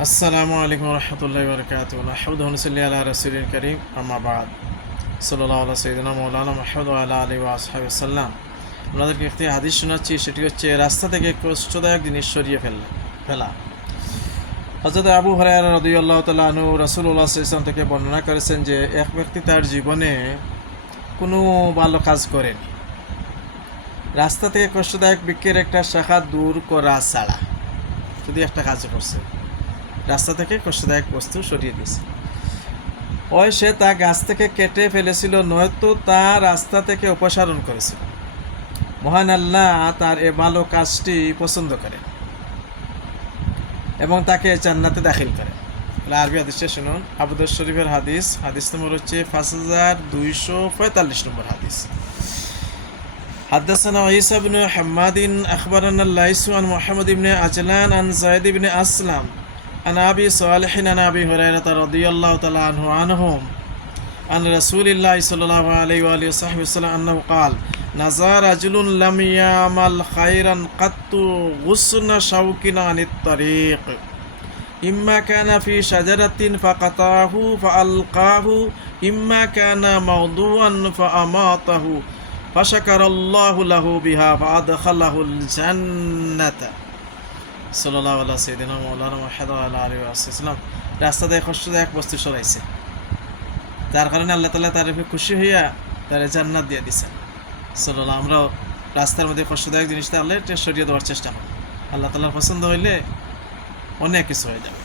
আসসালামু আলাইকুম রহমতুল্লাহি ওয়া বারাকাতুহু। নাহমাদুহু ওয়া নুসাল্লি আলা রাসূলিল কারীম, আম্মা বা'দ। সাল্লাল্লাহু আলা সাইয়্যিদিনা মাওলানা মুহাম্মদ ওয়া আলা আলিহি ওয়া আসহাবিহি ওয়াসাল্লাম। আপনাদেরকে একটি হাদিস শোনাচ্ছি, সেটি হচ্ছে রাস্তা থেকে কষ্টদায়ক জিনিস সরিয়ে ফেলা। হযরত আবু হুরায়রা রাদিয়াল্লাহু তাআলা আনহু রাসূলুল্লাহ সাল্লাল্লাহু আলাইহি ওয়াসাল্লাম থেকে বর্ণনা করেছেন যে এক ব্যক্তি তার জীবনে কোনো ভালো কাজ করেনি, রাস্তা থেকে কষ্টদায়ক বৃক্ষের একটা শাখা দূর করা ছাড়া শুধু একটা কাজ করছে, রাস্তা থেকে কষ্টদায়ক বস্তু সরিয়ে দিয়েছে। ওই সে তা গাছ থেকে কেটে ফেলেছিল, নয়তো তা রাস্তা থেকে অপসারণ করেছিল। মহান আল্লাহ তার এ ভালো কাজটি পছন্দ করে এবং তাকে জান্নাতে দাখিল করে। আরবি হাদিসটা শুনুন। আবু দাউদ শরীফের হাদিস নম্বর হচ্ছে 5245 নম্বর হাদিস। حدثنا عيسى بن حماد أخبرنا الليث عن محمد بن عجلان عن زيد بن أسلم عن أبي صالح عن أبي هريرة رضي الله تعالى عنهم عن رسول الله صلى الله عليه وآله وصحبه وسلم أنه قال: نزى رجل لم يعمل خيرا قط غصن شوك عن الطريق، إما كان في شجرة فقطعه فألقاه، إما كان موضوعا فأماته، فشكر الله له بها فأدخله الجنة। সাল্লাল্লাহু আলা সাইয়্যিদিনা মাওলানা মুহাম্মদ ওয়া আলা আলিহি ওয়া সাল্লাম। রাস্তা দিয়ে কষ্টদায়ক বস্তু সরাইছে, তার কারণে আল্লাহ তাআলা তার উপরে খুশি হইয়া তার জান্নাত দিয়ে দিয়েছেন। সাল্লাল্লাহু, আমরা রাস্তার মধ্যে কষ্টদায়ক জিনিসটা আল্লাহ সরিয়ে দেওয়ার চেষ্টা করি। আল্লাহ তাআলার পছন্দ হইলে অনেক কিছু হয়ে যাবে।